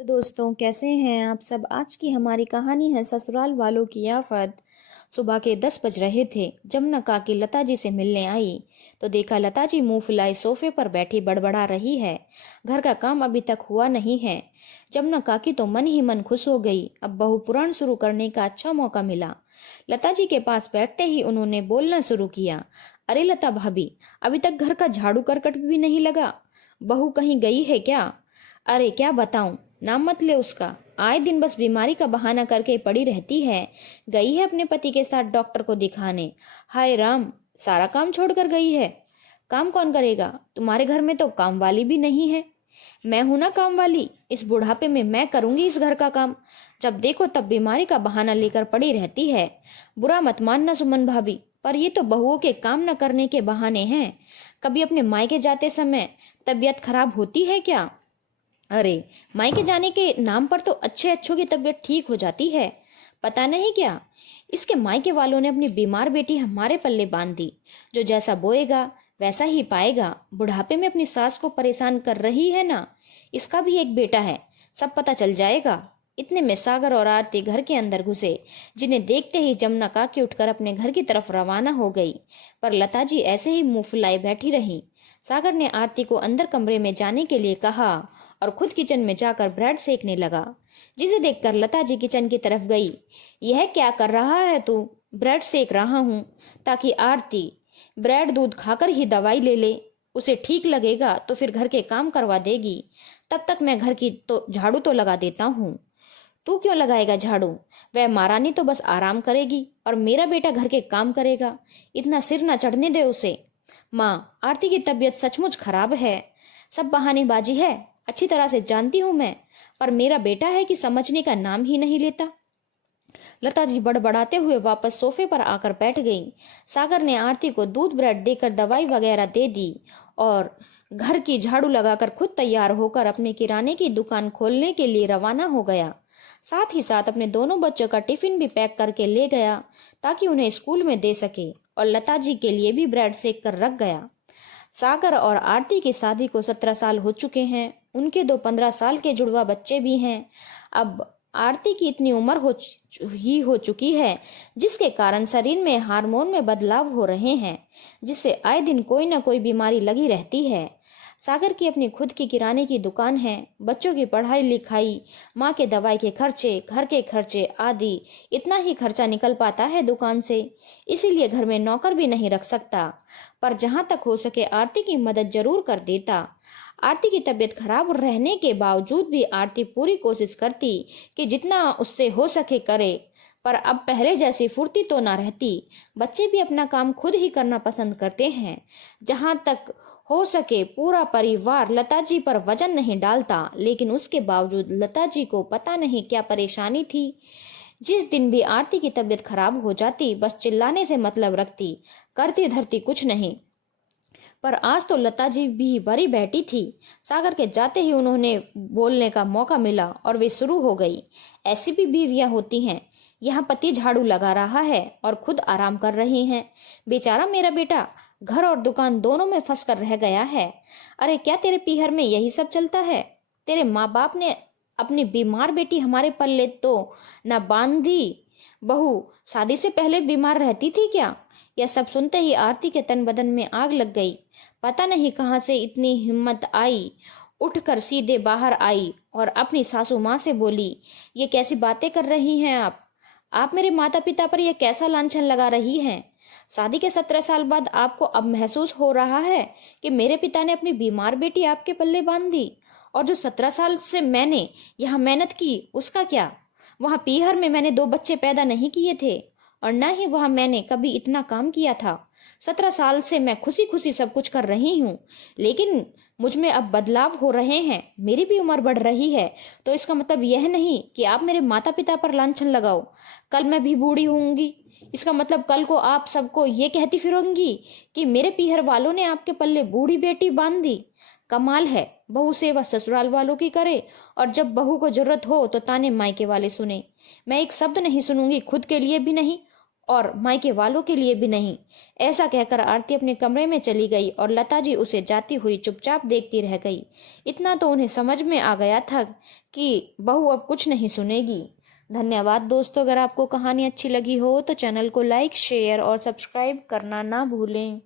तो दोस्तों, कैसे हैं आप सब। आज की हमारी कहानी है ससुराल वालों की आफत। सुबह के 10 बज रहे थे। जमुना काकी लता जी से मिलने आई तो देखा लता जी मुंह फुलाए सोफे पर बैठी बड़बड़ा रही है। घर का काम अभी तक हुआ नहीं है। जमुना काकी तो मन ही मन खुश हो गई। अब बहू पुराण शुरू करने का अच्छा मौका मिला। लता जी के पास बैठते ही उन्होंने बोलना शुरू किया। अरे लता भाभी, अभी तक घर का झाड़ू करकट भी नहीं लगा। बहू कहीं गई है क्या? अरे क्या बताऊं, नाम मत ले उसका। आए दिन बस बीमारी का बहाना करके पड़ी रहती है। गई है अपने पति के साथ डॉक्टर को दिखाने। हाय राम, सारा काम छोड़कर गई है। काम कौन करेगा? तुम्हारे घर में तो काम वाली भी नहीं है। मैं हूं ना काम वाली। इस बुढ़ापे में मैं करूंगी इस घर का काम। जब देखो तब बीमारी का बहाना लेकर पड़ी रहती है। बुरा मत मानना सुमन भाभी, पर ये तो बहुओं के काम न करने के बहाने हैं। कभी अपने मायके जाते समय तबीयत खराब होती है क्या? अरे, मायके जाने के नाम पर तो अच्छे अच्छों की तबीयत ठीक हो जाती है। पता नहीं क्या, इसके मायके वालों ने अपनी बीमार बेटी हमारे पल्ले बांध दी। जो जैसा बोएगा वैसा ही पाएगा। बुढ़ापे में अपनी सास को परेशान कर रही है ना। इसका भी एक बेटा है, सब पता चल जाएगा। इतने में सागर और आरती घर के अंदर घुसे, जिन्हें देखते ही जमुना काकी उठकर अपने घर की तरफ रवाना हो गई। पर लता जी ऐसे ही मुंह फुलाए बैठी रही। सागर ने आरती को अंदर कमरे में जाने के लिए कहा और खुद किचन में जाकर ब्रेड सेकने लगा, जिसे देखकर लता जी किचन की तरफ गई। यह क्या कर रहा है तू? ब्रेड सेक रहा हूं ताकि आरती ब्रेड दूध खाकर ही दवाई ले ले। उसे ठीक लगेगा तो फिर घर के काम करवा देगी। तब तक मैं घर की तो झाड़ू तो लगा देता हूँ। तू क्यों लगाएगा झाड़ू? वह महारानी तो बस आराम करेगी और मेरा बेटा घर के काम करेगा। इतना सिर न चढ़ने दे उसे। माँ, आरती की तबीयत सचमुच खराब है। सब बहानेबाजी है, अच्छी तरह से जानती हूं मैं, पर मेरा बेटा है कि समझने का नाम ही नहीं लेता। लता जी बड़बड़ाते हुए वापस सोफे पर आकर बैठ गई। सागर ने आरती को दूध ब्रेड देकर दवाई वगैरह दे दी और घर की झाड़ू लगाकर खुद तैयार होकर अपने किराने की दुकान खोलने के लिए रवाना हो गया। साथ ही साथ अपने दोनों बच्चों का टिफिन भी पैक करके ले गया ताकि उन्हें स्कूल में दे सके, और लता जी के लिए भी ब्रेड सेक कर रख गया। सागर और आरती की शादी को 17 साल हो चुके हैं। उनके दो 15 साल के जुड़वा बच्चे भी हैं। अब आरती की इतनी उम्र हो चुकी है, जिसके कारण शरीर में हार्मोन में बदलाव हो रहे हैं, जिससे आए दिन कोई ना कोई बीमारी लगी रहती है। सागर की अपनी खुद की किराने की दुकान है। बच्चों की पढ़ाई लिखाई, माँ के दवाई के खर्चे, घर के खर्चे आदि इतना ही खर्चा निकल पाता है दुकान से। इसीलिए घर में नौकर भी नहीं रख सकता। पर जहां तक हो सके आरती की मदद जरूर कर देता। आरती की तबीयत खराब रहने के बावजूद भी आरती पूरी कोशिश करती कि जितना उससे हो सके करे। पर अब पहले जैसी फुर्ती तो ना रहती। बच्चे भी अपना काम खुद ही करना पसंद करते हैं। जहां तक हो सके पूरा परिवार लता जी पर वजन नहीं डालता, लेकिन उसके बावजूद लता जी को पता नहीं क्या परेशानी थी। जिस दिन भी आरती की तबीयत खराब हो जाती, बस चिल्लाने से मतलब रखती, करती धरती कुछ नहीं। पर आज तो लता जी भी भरी बैठी थी। सागर के जाते ही उन्होंने बोलने का मौका मिला और वे शुरू हो गई। ऐसी भी बीवियां होती हैं। यहाँ पति झाड़ू लगा रहा है और खुद आराम कर रही हैं। बेचारा मेरा बेटा घर और दुकान दोनों में फंस कर रह गया है। अरे क्या तेरे पीहर में यही सब चलता है? तेरे माँ बाप ने अपनी बीमार बेटी हमारे पल्ले तो न बांधी। बहू शादी से पहले बीमार रहती थी क्या? यह सब सुनते ही आरती के तन बदन में आग लग गई। पता नहीं कहां से इतनी हिम्मत आई। उठकर सीधे बाहर आई और अपनी सासू माँ से बोली, ये कैसी बातें कर रही हैं आप? आप मेरे माता पिता पर यह कैसा लांछन लगा रही हैं? शादी के 17 साल बाद आपको अब महसूस हो रहा है कि मेरे पिता ने अपनी बीमार बेटी आपके पल्ले बांध दी? और जो 17 साल से मैंने यहाँ मेहनत की उसका क्या? वहां पीहर में मैंने 2 बच्चे पैदा नहीं किए थे और न ही वहां मैंने कभी इतना काम किया था। 17 साल से मैं खुशी खुशी सब कुछ कर रही हूँ, लेकिन मुझ में अब बदलाव हो रहे हैं। मेरी भी उम्र बढ़ रही है, तो इसका मतलब यह नहीं कि आप मेरे माता पिता पर लांछन लगाओ। कल मैं भी बूढ़ी होंगी, इसका मतलब कल को आप सबको ये कहती फिरोंगी कि मेरे पीहर वालों ने आपके पल्ले बूढ़ी बेटी बांध दी। कमाल है, बहू सेवा ससुराल वालों की करे और जब बहू को जरूरत हो तो ताने मायके वाले सुने। मैं एक शब्द नहीं सुनूंगी, खुद के लिए भी नहीं और मायके वालों के लिए भी नहीं। ऐसा कहकर आरती अपने कमरे में चली गई और लता जी उसे जाती हुई चुपचाप देखती रह गई। इतना तो उन्हें समझ में आ गया था कि बहू अब कुछ नहीं सुनेगी। धन्यवाद दोस्तों। अगर आपको कहानी अच्छी लगी हो तो चैनल को लाइक, शेयर और सब्सक्राइब करना ना भूलें।